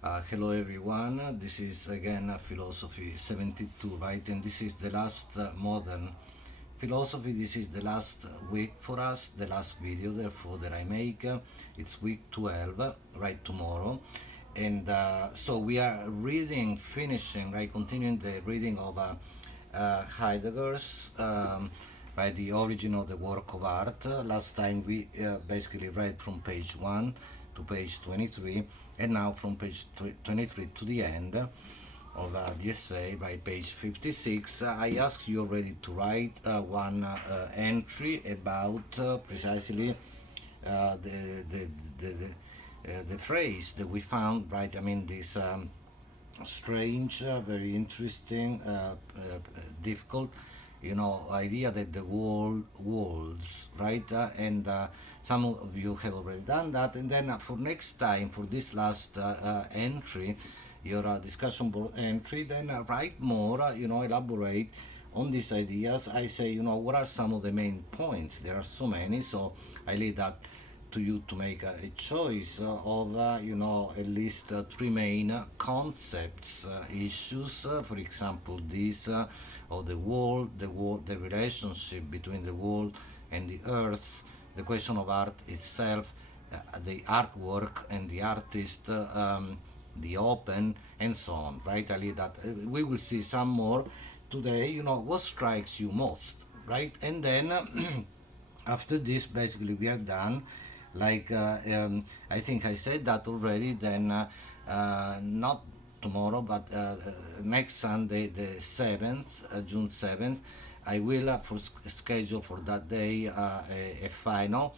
Hello everyone, this is again Philosophy 72, right? And this is the last modern philosophy. This is the last week for us, the last video therefore that I make. It's week 12, right, tomorrow. And so we are reading, finishing, right, continuing the reading of Heidegger's by the origin of the work of art. Last time we basically read from page 1 to page 23, and now from page 23 to the end of the essay by page 56. I asked you already to write one entry about precisely the phrase that we found, right? I mean, this strange, very interesting, difficult, idea that the world walls, right? And some of you have already done that. And then for next time, for this last entry, your discussion board entry, then write more, elaborate on these ideas. I say, what are some of the main points? There are so many, so I leave that to you to make a choice of at least three main concepts, issues, for example this of the world, the relationship between the world and the earth, the question of art itself, the artwork and the artist, the open, and so on, right? I leave that. We will see some more today. What strikes you most, right? And then after this basically we are done, like I think I said that already. Then not tomorrow but next Sunday, the 7th, June 7th, I will schedule for that day a final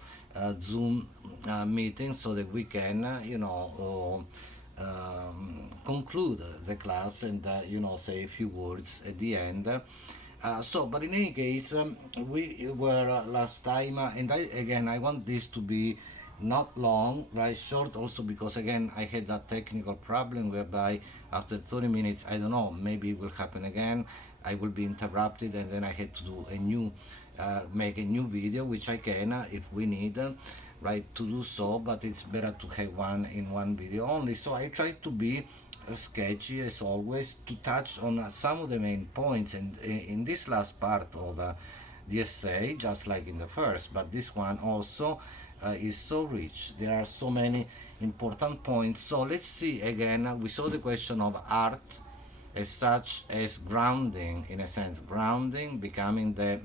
Zoom meeting so that we can conclude the class and say a few words at the end. But in any case, we were last time, and I want this to be not long, right? Short, also because again I had that technical problem whereby after 30 minutes, I don't know, maybe it will happen again. I will be interrupted, and then I had to do a new, make a new video, which I can if we need. Right, to do so, but it's better to have one in one video only. So I try to be sketchy as always, to touch on some of the main points, and in this last part of the essay, just like in the first, but this one also is so rich. There are so many important points. So let's see again. We saw the question of art as such as grounding, in a sense, grounding becoming the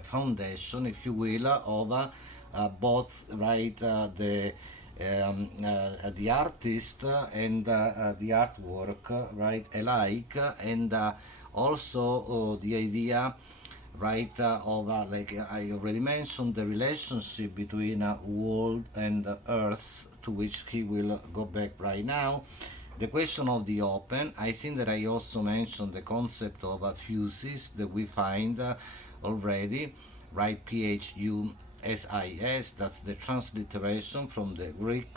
foundation, if you will, of both, right, the artist and the artwork, right, alike, and also the idea, right, of like I already mentioned, the relationship between world and earth, to which he will go back right now. The question of the open. I think that I also mentioned the concept of fusis that we find already, right? PHUSIS, that's the transliteration from the Greek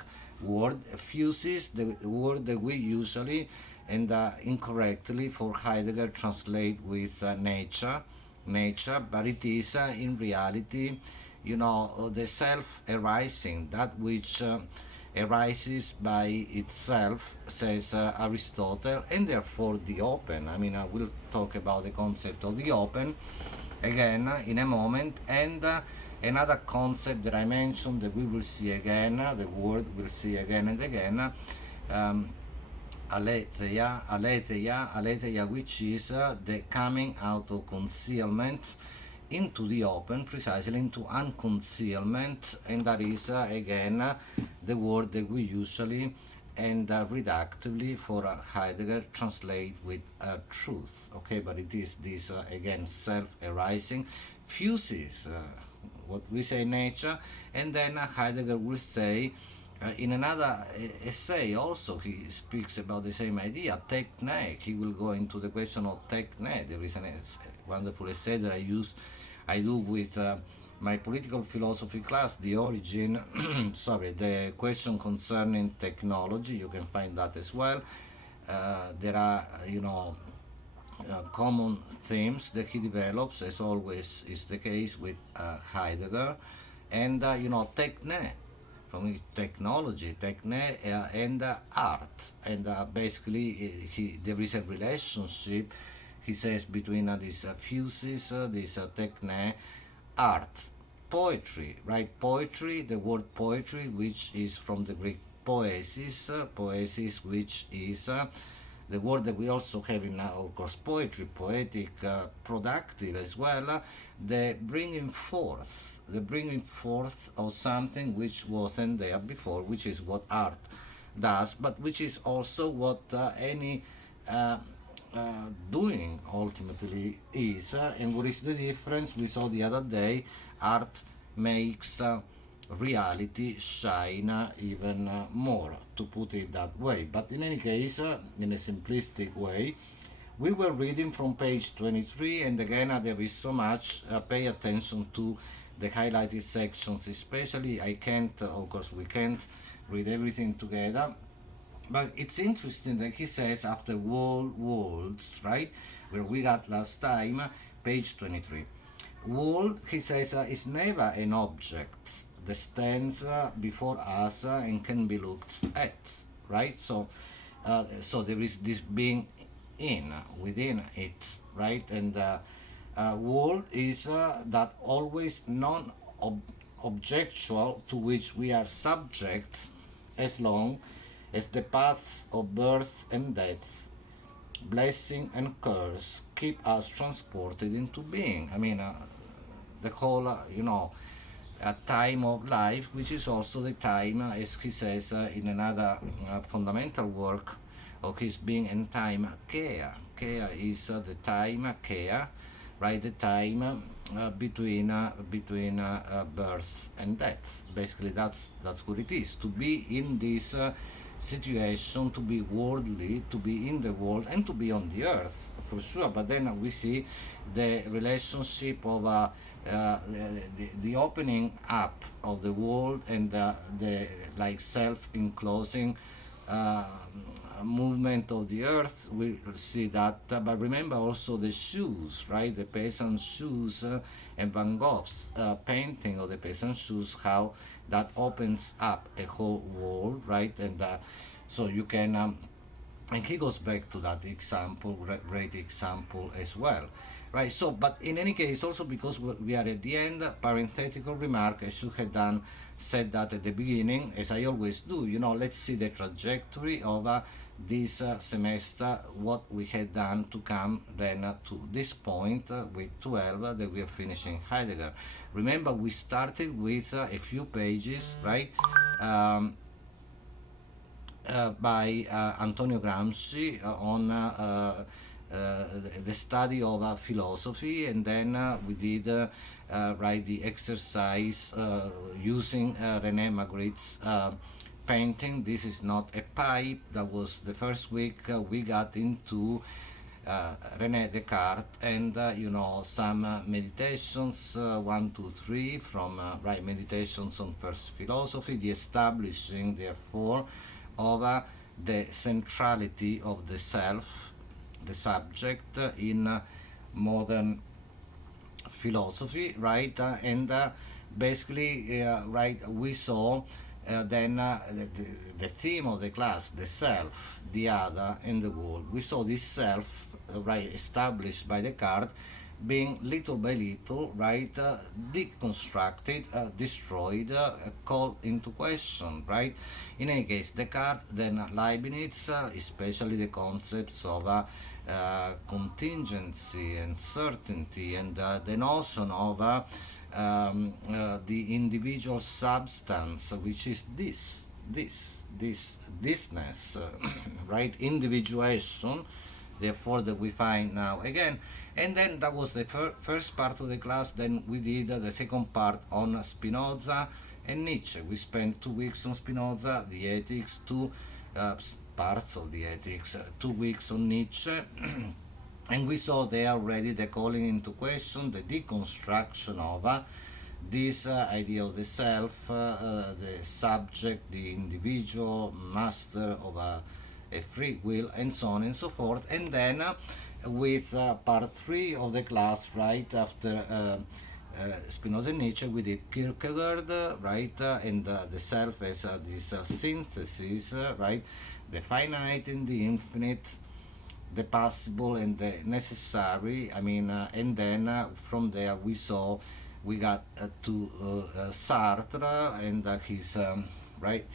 word fusis, the word that we usually and incorrectly for Heidegger translate with nature, but it is in reality, the self arising, that which arises by itself, says Aristotle, and therefore the open. I mean, I will talk about the concept of the open again in a moment, and another concept that I mentioned that we will see again, the word we'll see again and again, aletheia, which is the coming out of concealment into the open, precisely into unconcealment, and that is again the word that we usually and reductively for Heidegger translate with truth. Okay, but it is this again self-arising fuses, what we say nature, and then Heidegger will say in another essay also, he speaks about the same idea, techne. He will go into the question of techne. There is a wonderful essay that I do with my political philosophy class, the origin, sorry, the question concerning technology. You can find that as well. There are, common themes that he develops, as always is the case with Heidegger, and techne, from his technology, and art. And basically, there is a relationship, he says, between these fuses, this techne, art, poetry, right? Poetry, the word poetry, which is from the Greek poesis, poesis, which is the word that we also have in, of course, poetry, poetic, productive as well, the bringing forth of something which wasn't there before, which is what art does, but which is also what any doing ultimately is. And what is the difference? We saw the other day, art makes reality shine even more, to put it that way. But in any case, in a simplistic way, we were reading from page 23, and again, there is so much. Pay attention to the highlighted sections, especially. I can't, of course, we can't read everything together, but it's interesting that he says after worlds, right, where we got last time, page 23. World, he says, is never an object that stands before us and can be looked at, right? So there is this being within it, right? And world is that always non-objectual to which we are subjects, as long as the paths of birth and death, blessing and curse, keep us transported into being. I mean, the whole, time of life, which is also the time, as he says in another fundamental work of his being and time, Kea. Kea is the time, Kea, right? The time between birth and death. Basically, that's what it is. To be in this situation, to be worldly, to be in the world, and to be on the earth, for sure. But then we see the relationship of the opening up of the world and the like self-enclosing movement of the earth. We see that, but remember also the shoes, right? The peasant shoes, and Van Gogh's painting of the peasant shoes, how that opens up a whole world, right? And so you can, and he goes back to that example, great example as well, right? So, but in any case, also because we are at the end, parenthetical remark, I should have said that at the beginning, as I always do. Let's see the trajectory of this semester, what we had done to come then to this point with 12 that we are finishing Heidegger. Remember, we started with a few pages, right? By Antonio Gramsci on the study of philosophy, and then we did write the exercise using René Magritte's painting. This is not a pipe. That was the first week we got into René Descartes, and some meditations, 1, 2, 3 from meditations on first philosophy, the establishing therefore of the centrality of the self, the subject, in modern philosophy, right? And basically, right, we saw then the theme of the class, the self, the other, and the world. We saw this self, right, established by Descartes, being little by little, right, deconstructed, destroyed, called into question, right? In any case, Descartes, then Leibniz, especially the concepts of contingency and certainty, and the notion of the individual substance, which is thisness, right? Individuation, therefore, that we find now again. And then that was the first part of the class. Then we did the second part on Spinoza and Nietzsche. We spent 2 weeks on Spinoza, the ethics, two parts of the ethics, 2 weeks on Nietzsche. And we saw there already the calling into question, the deconstruction of this idea of the self, the subject, the individual, master of a free will, and so on and so forth. And then with part 3 of the class, right after Spinoza and Nietzsche, we did Kierkegaard, right? And the self as this synthesis, right? The finite and the infinite, the possible and the necessary. I mean, and then from there we got to Sartre and his right.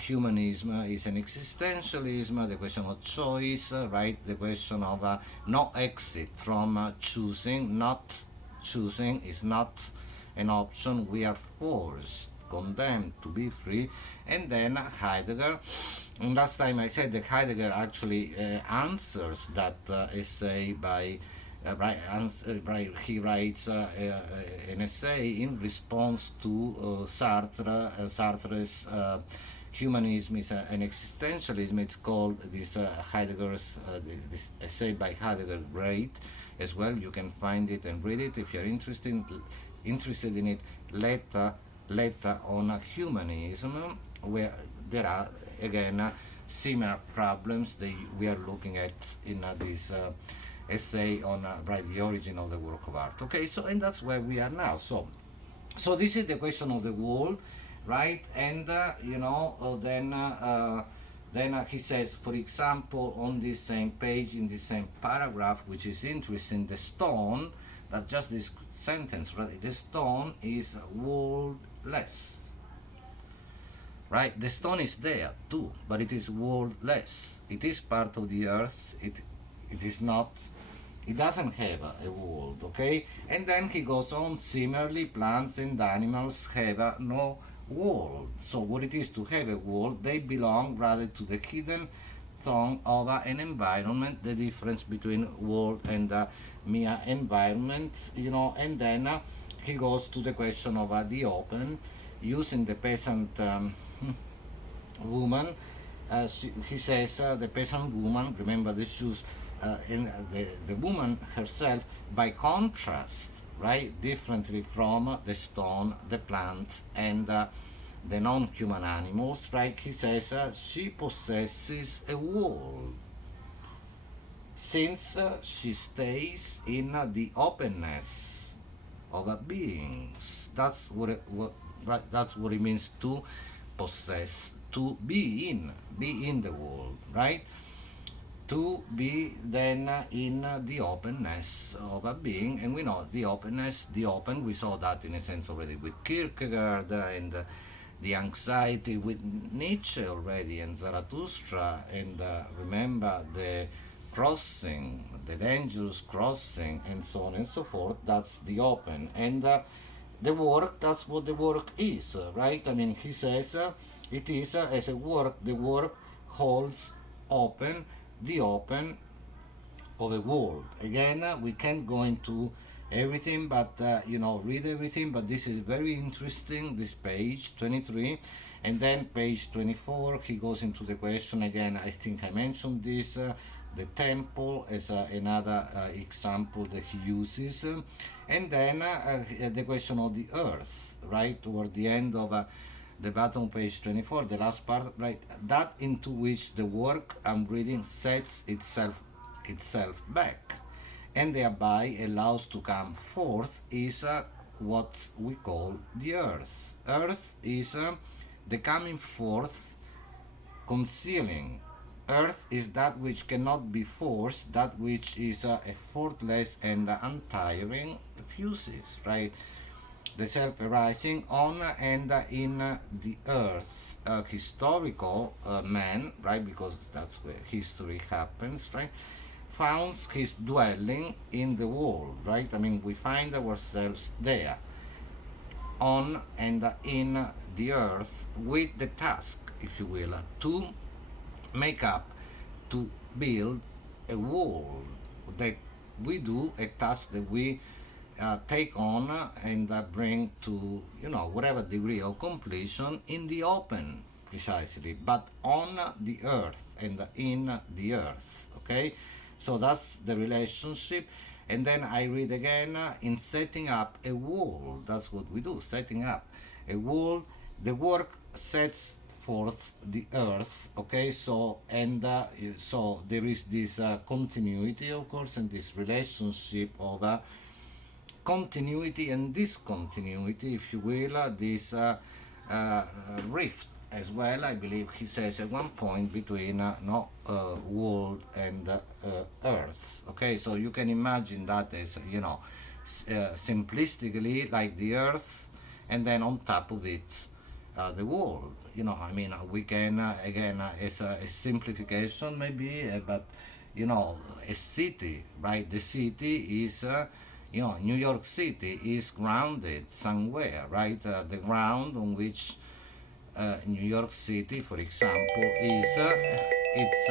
Humanism is an existentialism, the question of choice, right? The question of no exit from choosing. Not choosing is not an option. We are forced, condemned to be free. And then Heidegger. And last time I said that Heidegger actually answers that essay by he writes an essay in response to Sartre's humanism is an existentialism. It's called this Heidegger's this essay by Heidegger, great as well. You can find it and read it if you're interested in it later on humanism, where there are again similar problems we are looking at in this essay on right, the origin of the work of art. Okay, so and that's where we are now. So this is the question of the world, right? And then he says, for example, on this same page, in this same paragraph, which is interesting, the stone, that just this sentence, right? The stone is worldless, right? The stone is there too, but it is worldless. It is part of the earth. It is not. It doesn't have a world, okay? And then he goes on. Similarly, plants and animals have no world. So what it is to have a world, they belong rather to the hidden song of an environment. The difference between world and mere environment, And then he goes to the question of the open, using the peasant woman. He says the peasant woman, remember the shoes, in the woman herself, by contrast, right, differently from the stone, the plant, and the non-human animals, right? He says she possesses a world since she stays in the openness of beings. That's what it means to possess, to be in the world, right? To be then in the openness of a being. And we know the openness, the open, we saw that in a sense already with Kierkegaard, and the anxiety with Nietzsche already, and Zarathustra, and remember the crossing, the dangerous crossing, and so on and so forth. That's the open. And the work, that's what the work is, right? I mean, he says it is as a work, the work holds open the open of the world. Again, we can't go into everything, but read everything, but this is very interesting, this page 23. And then page 24, he goes into the question again. I think I mentioned this, the temple as another example that he uses. And then the question of the earth, right, toward the end of the bottom of page 24, the last part, right, that into which the work I'm reading sets itself back, and thereby allows to come forth, is what we call the earth. Earth is the coming forth, concealing. Earth is that which cannot be forced, that which is effortless and untiring, fuses, right? The self arising on and in the earth. Historical man, right, because that's where history happens, right, founds his dwelling in the world, right? I mean, we find ourselves there, on and in the earth, with the task, if you will, to make up, to build a world that we do, a task that we take on and bring to whatever degree of completion in the open, precisely, but on the earth and in the earth. Okay, so that's the relationship. And then I read again, in setting up a world, that's what we do, setting up a world. The work sets forth the earth. Okay, so so there is this continuity, of course, and this relationship of continuity and discontinuity, if you will, this rift as well, I believe he says at one point, between no world and earth. Okay, so you can imagine that as, simplistically, like the earth, and then on top of it, the world. I mean, we can, again, as a simplification maybe, but, a city, right? The city is, New York City is grounded somewhere, right? The ground on which New York City, for example, is, it's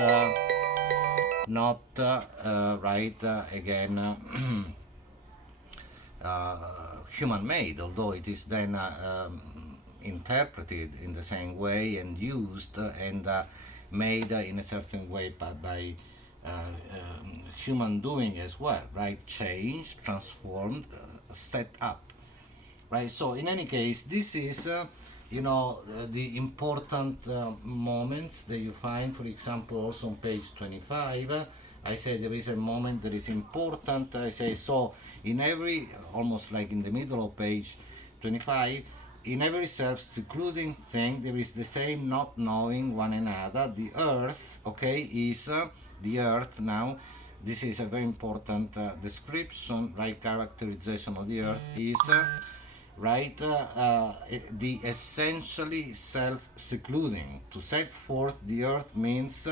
not, right, again, human made, although it is then interpreted in the same way and used and made in a certain way by human doing as well, right? Changed, transformed, set up, right? So in any case, this is the important moments that you find, for example, also on page 25. I say there is a moment that is important. I say, so in every, almost like in the middle of page 25, in every self-secluding thing there is the same not knowing one another. The earth, okay, is the earth now. This is a very important description, right? Characterization of the earth is, right, the essentially self-secluding. To set forth the earth means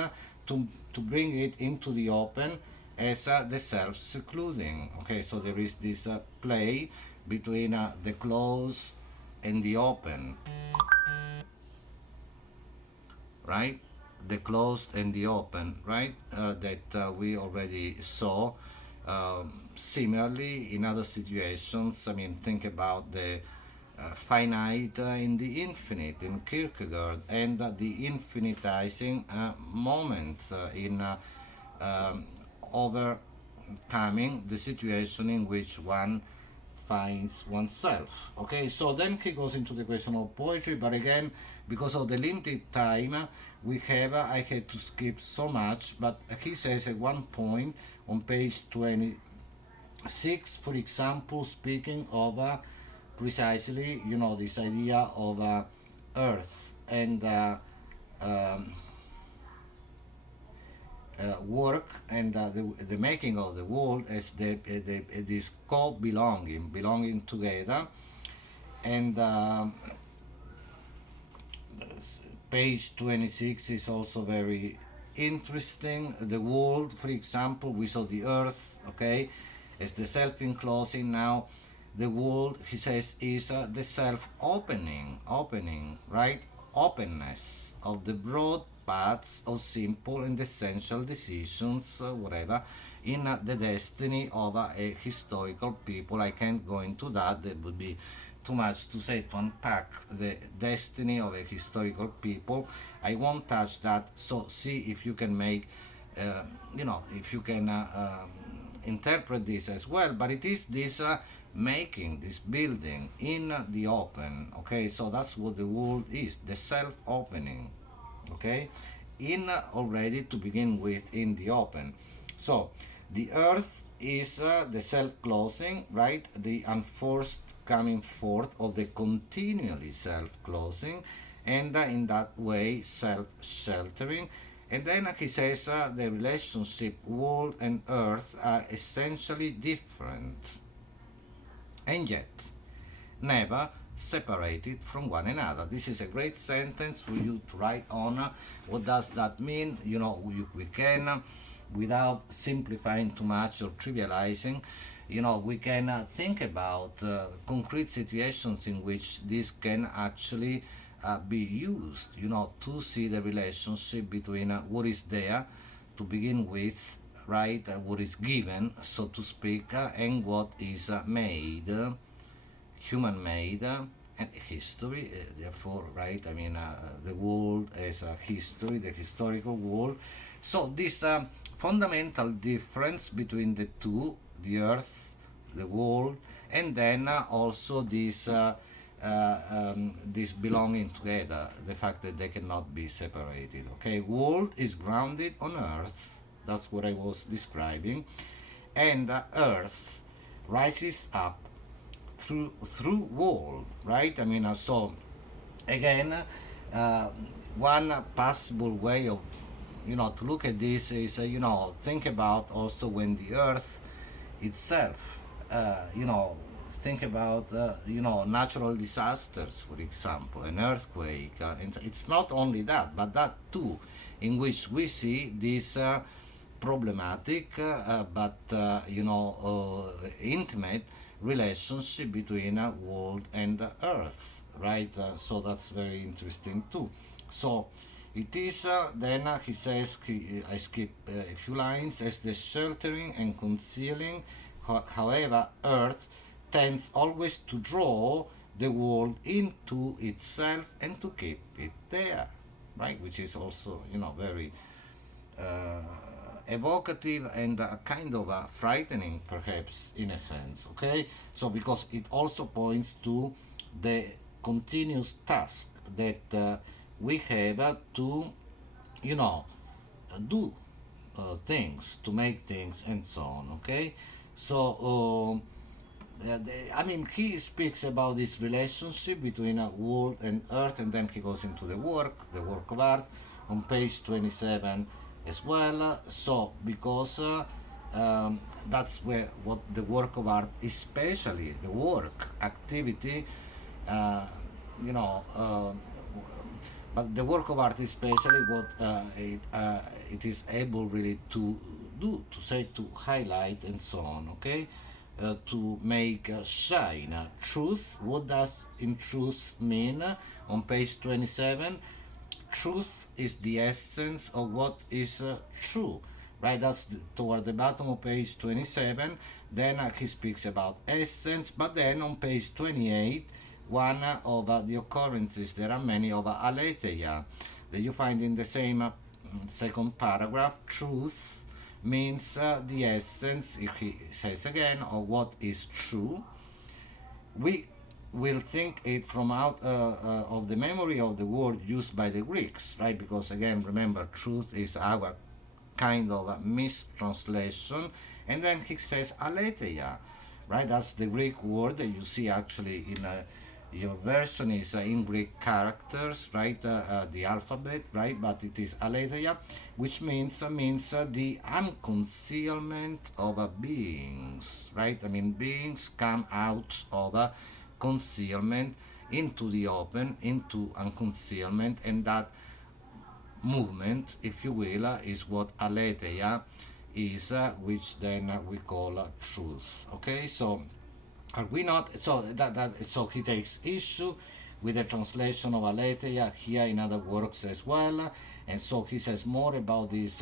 to bring it into the open as the self-secluding. Okay, so there is this play between the closed and the open, right? The closed and the open, right? That we already saw. Similarly, in other situations, I mean, think about the finite in the infinite in Kierkegaard, and the infinitizing moment in overcoming the situation in which one finds oneself. Okay, so then he goes into the question of poetry, but again, because of the limited time we have, I had to skip so much, but he says at one point on page 26, for example, speaking of precisely, this idea of earth and um, work and the making of the world as this co-belonging, belonging together. And page 26 is also very interesting. The world, for example, we saw the earth, okay, as the self-enclosing. Now the world, he says, is the opening, right? Openness of the broad paths of simple and essential decisions, whatever, in the destiny of a historical people. I can't go into that, that would be too much to say, to unpack the destiny of a historical people. I won't touch that, so see if you can make, if you can interpret this as well, but it is this making, this building in the open, okay? So that's what the world is, the self-opening, okay, in already to begin with, in the open. So the earth is the self-closing, right, the unforced coming forth of the continually self-closing, and in that way self-sheltering. And then he says the relationship world and earth are essentially different, and yet never separated from one another. This is a great sentence for you to write on. What does that mean? We can, without simplifying too much or trivializing, we can think about concrete situations in which this can actually be used, to see the relationship between what is there to begin with, right, what is given, so to speak, and what is made, human made, and history, therefore, right, I mean, the world as a history, the historical world. So this fundamental difference between the two, the earth, the world, and then also this belonging together, the fact that they cannot be separated. Okay, world is grounded on earth, that's what I was describing, and earth rises up through world, right? I mean, so again, uh, one possible way of to look at this is think about also when the earth itself, think about natural disasters, for example, an earthquake, and it's not only that, but that too, in which we see this problematic but intimate relationship between world and earth, right? So that's very interesting too. So it is then he says, I skip a few lines, as the sheltering and concealing, however, earth tends always to draw the world into itself and to keep it there, right? Which is also, very uh, evocative and kind of frightening, perhaps, in a sense. Okay, so because it also points to the continuous task that we have to, you know, do things, to make things, and so on. Okay, so. I mean, he speaks about this relationship between world and earth, and then he goes into the work of art, on page 27 as well. So, because that's where what the work of art, especially the work activity, uh, you know. But the work of art, especially what it is able really to do, to say, to highlight, and so on. Okay, to make shine truth. What does in truth mean? On page 27, truth is the essence of what is true, right? That's toward the bottom of page 27. Then he speaks about essence, but then on page 28, one of the occurrences, there are many, of aletheia that you find in the same second paragraph. Truth means the essence, if he says again, of what is true. We will think it from out of the memory of the word used by the Greeks, right? Because again, remember, truth is our kind of a mistranslation. And then he says aletheia, right? That's the Greek word that you see actually in your version is in Greek characters, right? The alphabet, right? But it is aletheia, which means the unconcealment of beings, right? I mean, beings come out of concealment into the open, into unconcealment, and that movement, if you will, is what aletheia is, which then we call truth. Okay, so are we not? So so he takes issue with the translation of aletheia here in other works as well, and so he says more about this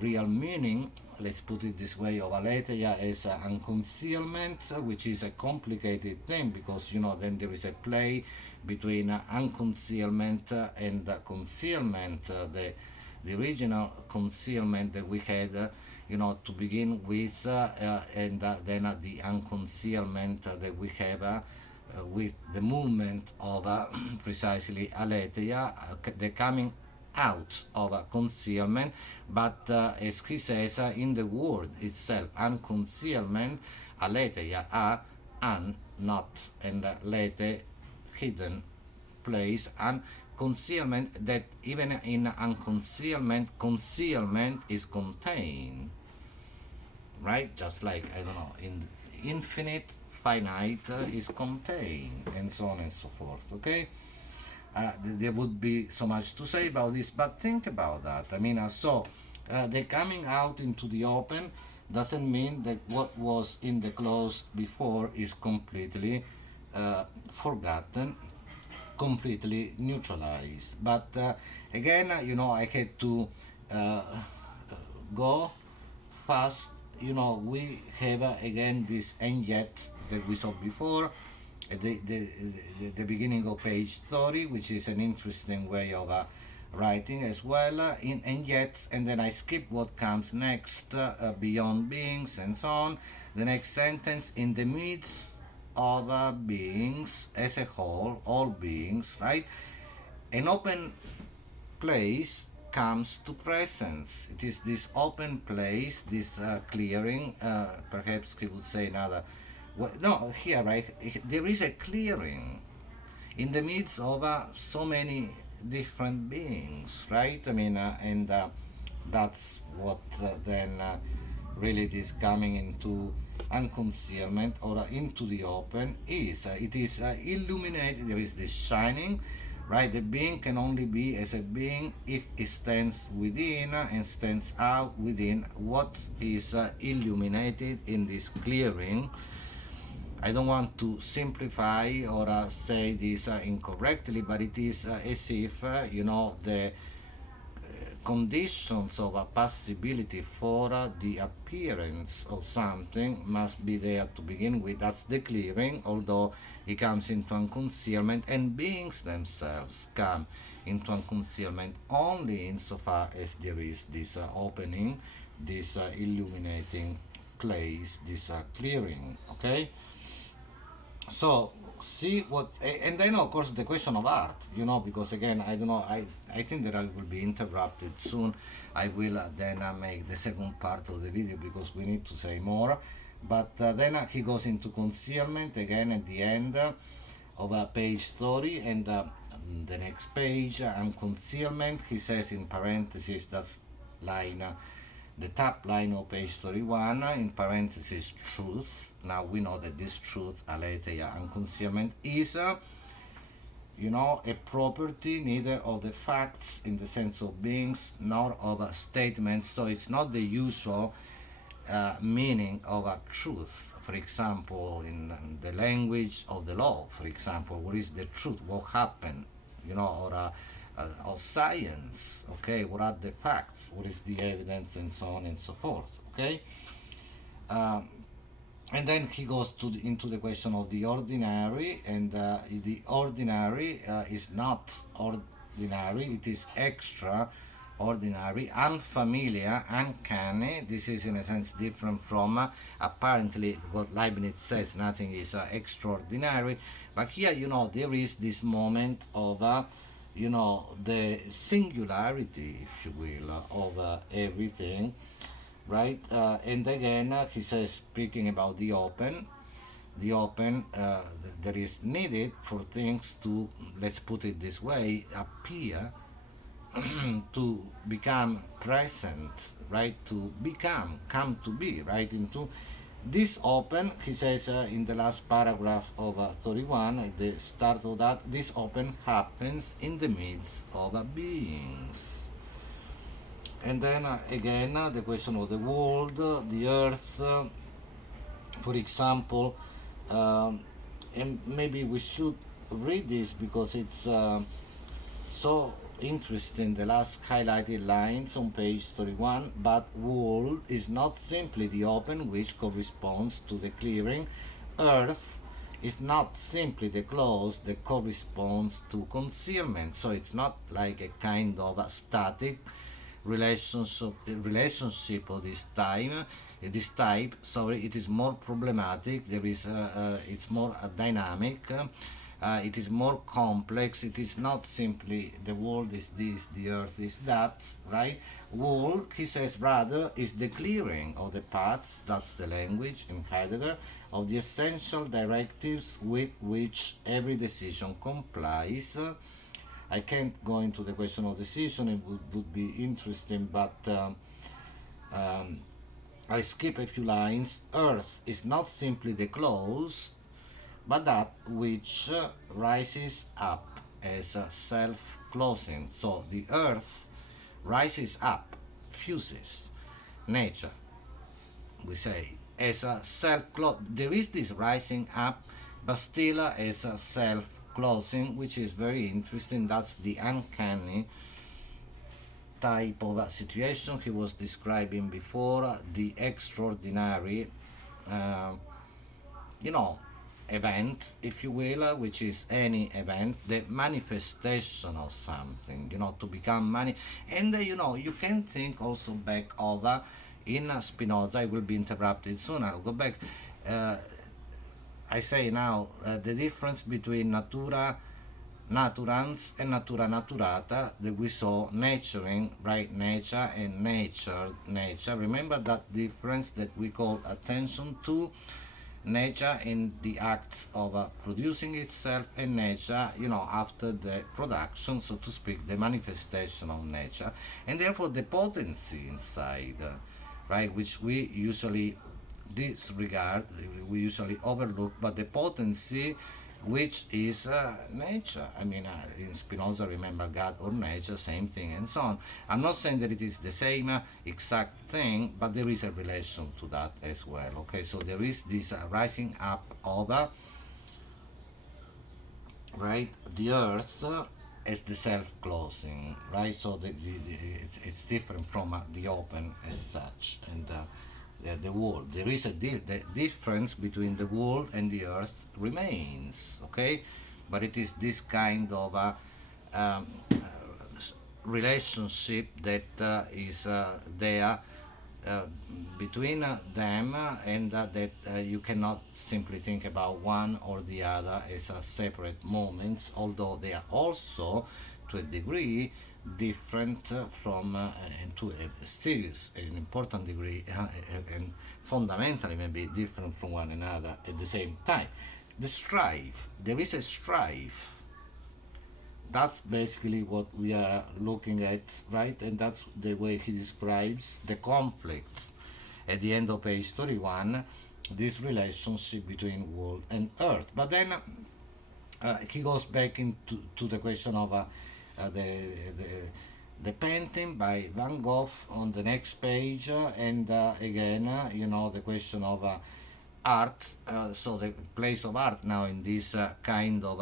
real meaning. Let's put it this way: of aletheia as unconcealment, which is a complicated thing because then there is a play between unconcealment and concealment. The original concealment that we had. To begin with, and then the unconcealment that we have with the movement of precisely aletheia, the coming out of concealment, but as he says in the word itself, unconcealment, aletheia are un, not, and lete, hidden place, and concealment, that even in unconcealment, concealment is contained, right? Just like, I don't know, in infinite, finite is contained, and so on and so forth. Okay, there would be so much to say about this, but think about that. I mean, the coming out into the open doesn't mean that what was in the closed before is completely forgotten, completely neutralized. But again, I had to go fast. We have again this and yet that we saw before at the beginning of page 30, which is an interesting way of writing as well, in and yet, and then I skip what comes next, beyond beings and so on. The next sentence, in the midst of beings as a whole, all beings, right? An open place comes to presence. It is this open place, this clearing, perhaps he would say another Well, no, here, right, there is a clearing in the midst of so many different beings, right? I mean, and that's what then really this coming into unconcealment or into the open is. It is illuminated, there is this shining, right? The being can only be as a being if it stands within and stands out within what is illuminated in this clearing. I don't want to simplify or say this incorrectly, but it is as if, the conditions of a possibility for the appearance of something must be there to begin with. That's the clearing, although it comes into unconcealment, and beings themselves come into unconcealment only insofar as there is this opening, this illuminating place, this clearing. Okay? So see what, and then of course the question of art, because again, I don't know, I think that I will be interrupted soon. I will then make the second part of the video because we need to say more. But then he goes into concealment again at the end of page 30, and the next page, concealment, he says in parentheses, that's line the top line of page 31, in parentheses, truth. Now we know that this truth, aletheia and concealment, is a property neither of the facts in the sense of beings nor of statements. So it's not the usual meaning of a truth. For example, in the language of the law, for example, what is the truth? What happened? Or of science, okay? What are the facts? What is the evidence, and so on and so forth, okay? And then he goes into the question of the ordinary, and the ordinary is not ordinary, it is extraordinary, unfamiliar, uncanny. This is in a sense different from apparently what Leibniz says, nothing is extraordinary. But here, there is this moment of the singularity, if you will, of everything, right? And again, he says, speaking about the open, that is needed for things to, let's put it this way, appear, to become present, right? To become, come to be, right? Into this open, he says in the last paragraph of 31, at the start of that, this open happens in the midst of beings. And then again, the question of the world, the earth, for example, and maybe we should read this because it's so interesting, the last highlighted lines on page 31. But world is not simply the open which corresponds to the clearing. Earth is not simply the close that corresponds to concealment. So it's not like a kind of a static relationship of this type. Sorry, it is more problematic. There is it's more dynamic. It is more complex. It is not simply the world is this, the earth is that, right? World, he says, rather is the clearing of the paths, that's the language in Heidegger, of the essential directives with which every decision complies. I can't go into the question of decision, it would be interesting, but I skip a few lines. Earth is not simply the close, but that which rises up as a self-closing. So the earth rises up, fuses nature, we say, as a self-close. There is this rising up, but still as a self-closing, which is very interesting. That's the uncanny type of a situation he was describing before, the extraordinary, event, if you will, which is any event, the manifestation of something, to become and you can think also back over in Spinoza. I will be interrupted soon, I'll go back. I say now, the difference between natura naturans and natura naturata, that we saw naturing, right, nature, and nature. Remember that difference that we call attention to nature in the act of producing itself, and nature, after the production, so to speak, the manifestation of nature, and therefore the potency inside, right, which we usually disregard, we usually overlook, but the potency which is nature. I mean, in Spinoza, remember God or nature, same thing, and so on. I'm not saying that it is the same exact thing, but there is a relation to that as well. Okay, so there is this rising up of, right, the earth as the self-closing, right? So it's different from the open as such, and the world. There is the difference between the world and the earth remains, okay? But it is this kind of um, relationship that is there uh, between them, and that you cannot simply think about one or the other as separate moments, although they are also, to a degree, different from, and to a serious, an important degree, and fundamentally maybe different from one another at the same time. The strife, there is a strife, that's basically what we are looking at, right? And that's the way he describes the conflicts at the end of page 31, this relationship between world and earth. But then he goes back into to the question of the painting by Van Gogh on the next page, and again, the question of art, so the place of art now in this kind of